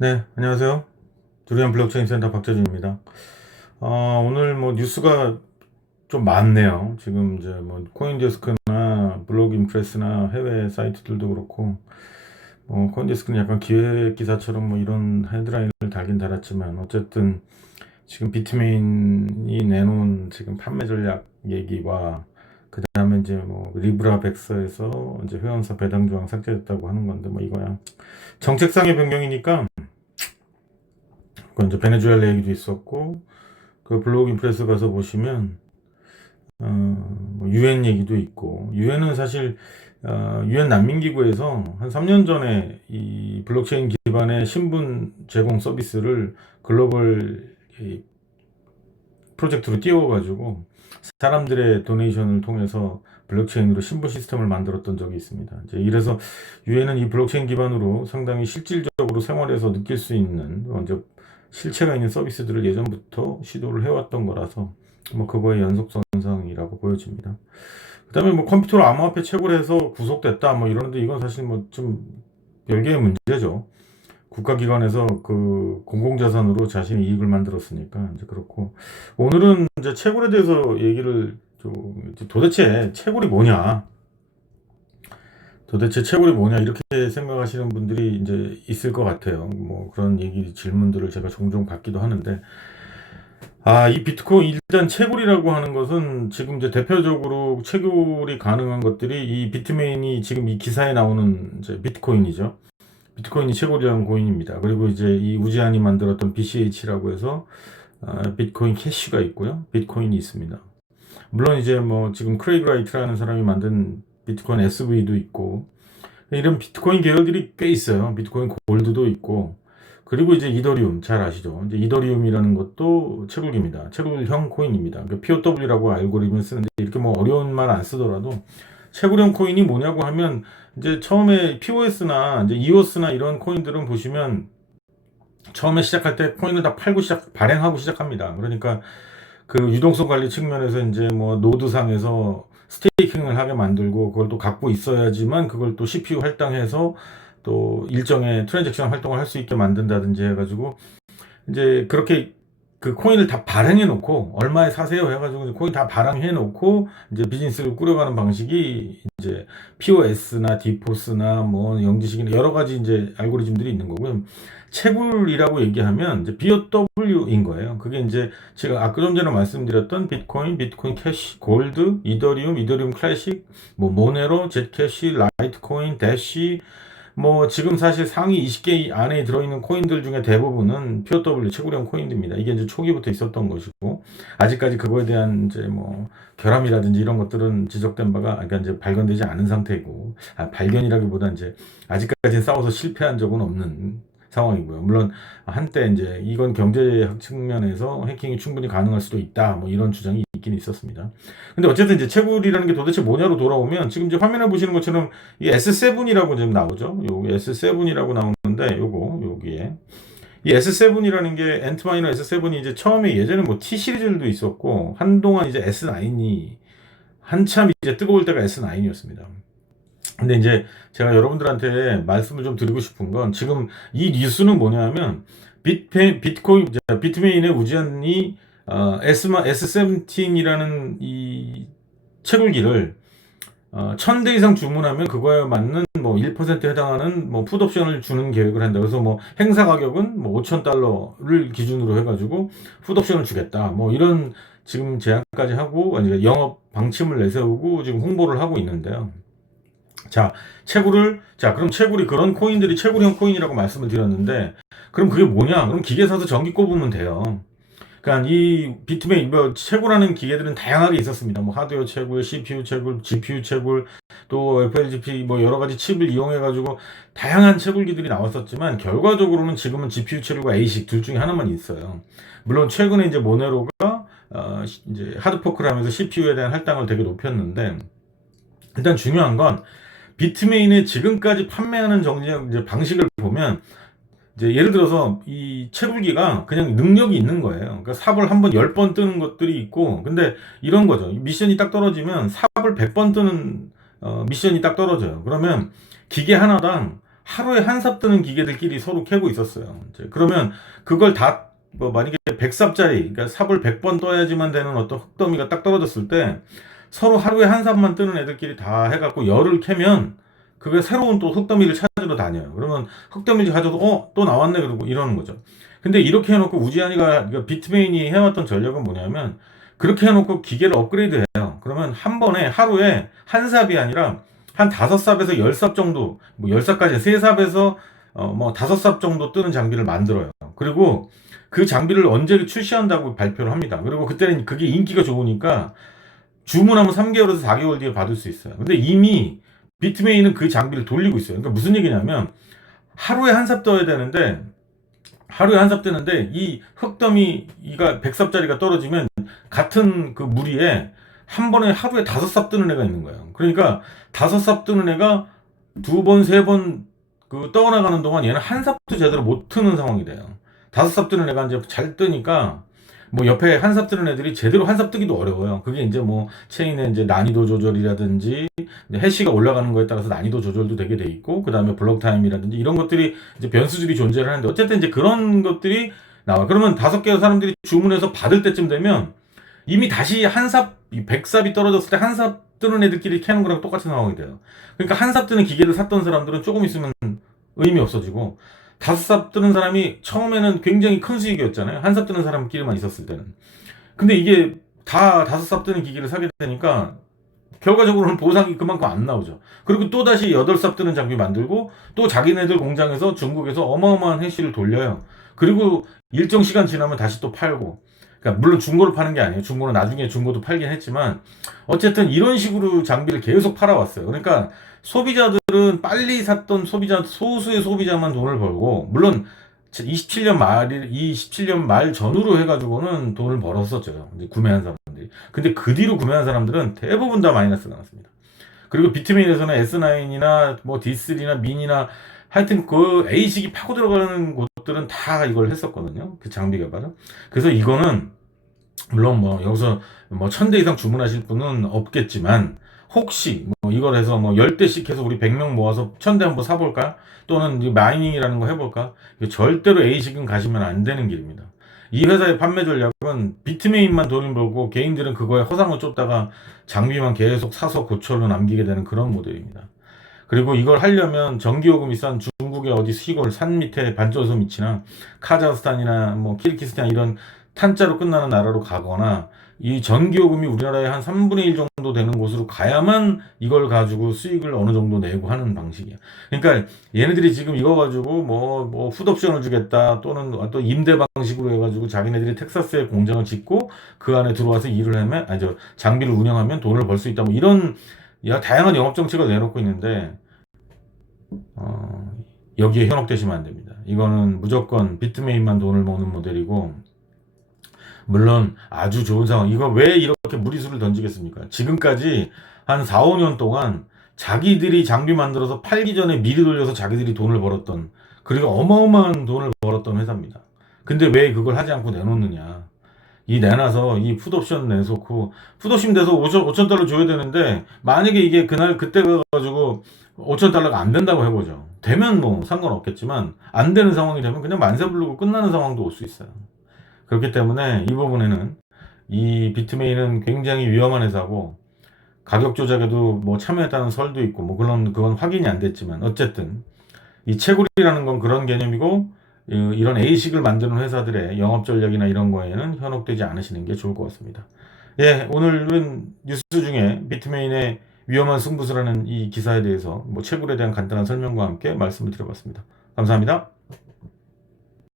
네, 안녕하세요. 두리안 블록체인 센터 박재준입니다. 오늘 뭐 뉴스가 좀 많네요. 지금 이제 뭐 코인데스크나 블록인프레스나 해외 사이트들도 그렇고, 코인데스크는 약간 기획 기사처럼 뭐 이런 헤드라인을 달긴 달았지만, 어쨌든 지금 비트메인이 내놓은 지금 판매 전략 얘기와 그 다음에 이제 뭐 리브라 백서에서 이제 회원사 배당 조항 삭제됐다고 하는 건데, 뭐 이거야 정책상의 변경이니까. 그 이제 베네수엘라 얘기도 있었고, 그 블록 인프레스 가서 보시면 뭐 유엔 얘기도 있고, 유엔은 사실 유엔 난민기구에서 한 3년 전에 이 블록체인 기반의 신분 제공 서비스를 글로벌 이 프로젝트로 띄워가지고 사람들의 도네이션을 통해서 블록체인으로 신분 시스템을 만들었던 적이 있습니다. 이제 이래서 유엔은 이 블록체인 기반으로 상당히 실질적으로 생활에서 느낄 수 있는 이제 실체가 있는 서비스들을 예전부터 시도를 해왔던 거라서 뭐 그거의 연속선상이라고 보여집니다. 그다음에 뭐 컴퓨터로 암호화폐 채굴 해서 구속됐다 뭐 이러는데, 이건 사실 뭐 좀 별개의 문제죠. 국가기관에서 그 공공자산으로 자신의 이익을 만들었으니까 이제 그렇고, 오늘은 이제 채굴에 대해서 얘기를 좀, 도대체 채굴이 뭐냐, 도대체 채굴이 뭐냐 이렇게 생각하시는 분들이 이제 있을 것 같아요. 뭐 그런 얘기 질문들을 제가 종종 받기도 하는데, 이 비트코인 일단 채굴이라고 하는 것은 지금 이제 대표적으로 채굴이 가능한 것들이 이 비트메인이 지금 이 기사에 나오는 이제 비트코인이죠. 비트코인이 채굴이라는 코인입니다. 그리고 이제 이 우지안이 만들었던 BCH라고 해서 비트코인 캐시가 있고요. 비트코인이 있습니다. 물론 이제 뭐 지금 크레이그 라이트라는 사람이 만든 비트코인 SV도 있고, 이런 비트코인 계열들이 꽤 있어요. 비트코인 골드도 있고, 그리고 이제 이더리움 잘 아시죠? 이제 이더리움이라는 것도 채굴기입니다. 채굴형 코인입니다. 그러니까 POW라고 알고리즘을 쓰는데, 이렇게 뭐 어려운 말 안 쓰더라도 채굴형 코인이 뭐냐고 하면, 이제 처음에 POS나 이제 EOS나 이런 코인들은 보시면 처음에 시작할 때 코인을 다 팔고 발행하고 시작합니다. 그러니까 그 유동성 관리 측면에서 이제 뭐 노드상에서 스테이킹을 하게 만들고, 그걸 또 갖고 있어야지만 그걸 또 CPU 할당해서 또 일정의 트랜잭션 활동을 할 수 있게 만든다든지 해가지고, 이제 그렇게 그 코인을 다 발행해 놓고 얼마에 사세요 해가지고 코인 다 발행해 놓고 이제 비즈니스를 꾸려가는 방식이 이제 POS나 디포스나 뭐 영지식이나 여러 가지 이제 알고리즘들이 있는 거고요. 채굴이라고 얘기하면 이제 BOW인 거예요. 그게 이제 제가 아까 좀 전에 말씀드렸던 비트코인, 비트코인 캐시, 골드, 이더리움, 이더리움 클래식, 뭐 모네로, 제캐시, 라이트코인, 대시, 뭐 지금 사실 상위 20개 안에 들어있는 코인들 중에 대부분은 POW 채굴형 코인들입니다. 이게 이제 초기부터 있었던 것이고, 아직까지 그거에 대한 이제 뭐 결함이라든지 이런 것들은 지적된 바가, 그러니까 이제 발견되지 않은 상태이고, 발견이라기보다 이제 아직까지 싸워서 실패한 적은 없는 상황이고요. 물론 한때 이제 이건 경제학 측면에서 해킹이 충분히 가능할 수도 있다, 뭐 이런 주장이 있긴 있었습니다. 근데 어쨌든 이제 채굴이라는 게 도대체 뭐냐로 돌아오면, 지금 이제 화면에 보시는 것처럼 이 S7이라고 지금 나오죠. 여기 S7이라고 나오는데, 여기에 이 S7이라는 게 엔트마이너 S7이 이제 처음에 예전에 뭐 T 시리즈들도 있었고, 한동안 이제 S9이 한참 이제 뜨거울 때가 S9이었습니다. 근데 이제 제가 여러분들한테 말씀을 좀 드리고 싶은 건, 지금 이 뉴스는 뭐냐면 비트코인 비트메인의 우지안이 S17이라는 이 채굴기를 1000대 이상 주문하면 그거에 맞는 뭐 1%에 해당하는 뭐 풋옵션을 주는 계획을 한다. 그래서 뭐 행사 가격은 뭐 $5,000를 기준으로 해가지고 풋옵션을 주겠다. 뭐 이런 지금 제안까지 하고 이제 영업 방침을 내세우고 지금 홍보를 하고 있는데요. 그럼 채굴이, 그런 코인들이 채굴형 코인이라고 말씀을 드렸는데, 그럼 그게 뭐냐? 그럼 기계 사서 전기 꼽으면 돼요. 그러니까 이 비트메인 뭐 채굴하는 기계들은 다양하게 있었습니다. 뭐 하드웨어 채굴, CPU 채굴, GPU 채굴, 또 FLGP 뭐 여러 가지 칩을 이용해 가지고 다양한 채굴기들이 나왔었지만, 결과적으로는 지금은 GPU 채굴과 ASIC 둘 중에 하나만 있어요. 물론 최근에 이제 모네로가 이제 하드포크를 하면서 CPU에 대한 할당을 되게 높였는데, 일단 중요한 건 비트메인의 지금까지 판매하는 이제 방식을 보면, 이제 예를 들어서 이 채굴기가 그냥 능력이 있는 거예요. 그러니까 삽을 한번 10번 뜨는 것들이 있고, 근데 이런 거죠. 미션이 딱 떨어지면 삽을 100번 뜨는 미션이 딱 떨어져요. 그러면 기계 하나당 하루에 한 삽 뜨는 기계들끼리 서로 캐고 있었어요. 이제 그러면 그걸 다 뭐 만약에 100삽짜리, 그러니까 삽을 100번 떠야지만 되는 어떤 흙더미가 딱 떨어졌을 때 서로 하루에 한 삽만 뜨는 애들끼리 다 해갖고 열을 캐면 그게 새로운 또 흙더미를 찾으러 다녀요. 그러면 흙더미를 가져도 또 나왔네 그러고 이러는 거죠. 근데 이렇게 해놓고 우지한이가, 그러니까 비트메인이 해왔던 전략은 뭐냐면 그렇게 해놓고 기계를 업그레이드해요. 그러면 한 번에 하루에 한 삽이 아니라 한 5삽에서 10삽 정도, 뭐 10삽까지 3삽에서 뭐 5삽 정도 뜨는 장비를 만들어요. 그리고 그 장비를 언제 출시한다고 발표를 합니다. 그리고 그때는 그게 인기가 좋으니까 주문하면 3개월에서 4개월 뒤에 받을 수 있어요. 근데 이미 비트메인은 그 장비를 돌리고 있어요. 그러니까 무슨 얘기냐면 하루에 한 삽 떠야 되는데 하루에 한 삽 뜨는데 이 흙더미가 100삽짜리가 떨어지면 같은 그 무리에 한 번에 하루에 5삽 뜨는 애가 있는 거예요. 그러니까 5삽 뜨는 애가 2번, 3번 그 떠나가는 동안 얘는 한 삽도 제대로 못 트는 상황이 돼요. 5삽 뜨는 애가 이제 잘 뜨니까 뭐 옆에 한 삽 뜨는 애들이 제대로 한 삽 뜨기도 어려워요. 그게 이제 뭐 체인의 이제 난이도 조절이라든지 해시가 올라가는 거에 따라서 난이도 조절도 되게 돼 있고, 그 다음에 블록 타임이라든지 이런 것들이 이제 변수들이 존재를 하는데 어쨌든 이제 그런 것들이 나와. 그러면 5개 사람들이 주문해서 받을 때쯤 되면 이미 다시 한 삽, 100삽이 떨어졌을 때 한 삽 뜨는 애들끼리 캐는 거랑 똑같은 상황이 돼요. 그러니까 한 삽 뜨는 기계를 샀던 사람들은 조금 있으면 의미 없어지고, 5삽 뜨는 사람이 처음에는 굉장히 큰 수익이었잖아요. 한 삽 뜨는 사람끼리만 있었을 때는. 근데 이게 다 5삽 뜨는 기기를 사게 되니까 결과적으로는 보상이 그만큼 안 나오죠. 그리고 또 다시 8삽 뜨는 장비 만들고 또 자기네들 공장에서 중국에서 어마어마한 해시를 돌려요. 그리고 일정 시간 지나면 다시 또 팔고. 그러니까 물론 중고를 파는 게 아니에요. 중고는 나중에 중고도 팔긴 했지만 어쨌든 이런 식으로 장비를 계속 팔아왔어요. 그러니까 소비자들은 빨리 샀던 소비자, 소수의 소비자만 돈을 벌고, 물론 27년 말 전후로 해가지고는 돈을 벌었었죠. 이제 구매한 사람들이. 근데 그 뒤로 구매한 사람들은 대부분 다 마이너스가 났습니다. 그리고 비트메인에서는 S9이나 뭐 D3나 민이나 하여튼 그 A식이 파고 들어가는 곳들은 다 이걸 했었거든요. 그 장비 개발은. 그래서 이거는 물론 뭐 여기서 뭐 1000대 이상 주문하실 분은 없겠지만 혹시 뭐 이걸 해서 뭐 10대씩 해서 우리 100명 모아서 1000대 한번 사볼까? 또는 마이닝이라는 거 해볼까? 절대로 A식은 가시면 안 되는 길입니다. 이 회사의 판매 전략은 비트메인만 돈을 벌고 개인들은 그거에 허상을 쫓다가 장비만 계속 사서 고철로 남기게 되는 그런 모델입니다. 그리고 이걸 하려면 전기요금이 싼 중국의 어디 시골 산 밑에 반절소 밑이나 카자흐스탄이나 뭐 키르기스탄 이런 탄자로 끝나는 나라로 가거나, 이 전기요금이 우리나라의 한 3분의 1 정도 되는 곳으로 가야만 이걸 가지고 수익을 어느 정도 내고 하는 방식이야. 그러니까 얘네들이 지금 이거 가지고 뭐 풋옵션을 주겠다, 또는 또 임대 방식으로 해가지고 자기네들이 텍사스에 공장을 짓고 그 안에 들어와서 일을 하면, 장비를 운영하면 돈을 벌 수 있다, 뭐 이런 다양한 영업 정책을 내놓고 있는데 여기에 현혹되시면 안 됩니다. 이거는 무조건 비트메인만 돈을 모으는 모델이고, 물론 아주 좋은 상황. 이거 왜 이렇게 무리수를 던지겠습니까? 지금까지 한 4, 5년 동안 자기들이 장비 만들어서 팔기 전에 미리 돌려서 자기들이 돈을 벌었던, 그리고 어마어마한 돈을 벌었던 회사입니다. 근데 왜 그걸 하지 않고 내놓느냐? 이 내놔서 이 풋옵션 내놓고 풋옵션 돼서 5,000달러 줘야 되는데, 만약에 이게 그때 가가지고 5,000달러가 안 된다고 해보죠. 되면 뭐 상관없겠지만 안 되는 상황이 되면 그냥 만세 부르고 끝나는 상황도 올 수 있어요. 그렇기 때문에 이 부분에는 이 비트메인은 굉장히 위험한 회사고, 가격 조작에도 뭐 참여했다는 설도 있고, 뭐 그건 확인이 안 됐지만 어쨌든 이 채굴이라는 건 그런 개념이고, 이런 A식을 만드는 회사들의 영업 전략이나 이런 거에는 현혹되지 않으시는 게 좋을 것 같습니다. 예, 오늘은 뉴스 중에 비트메인의 위험한 승부수라는 이 기사에 대해서 뭐 채굴에 대한 간단한 설명과 함께 말씀을 드려봤습니다. 감사합니다.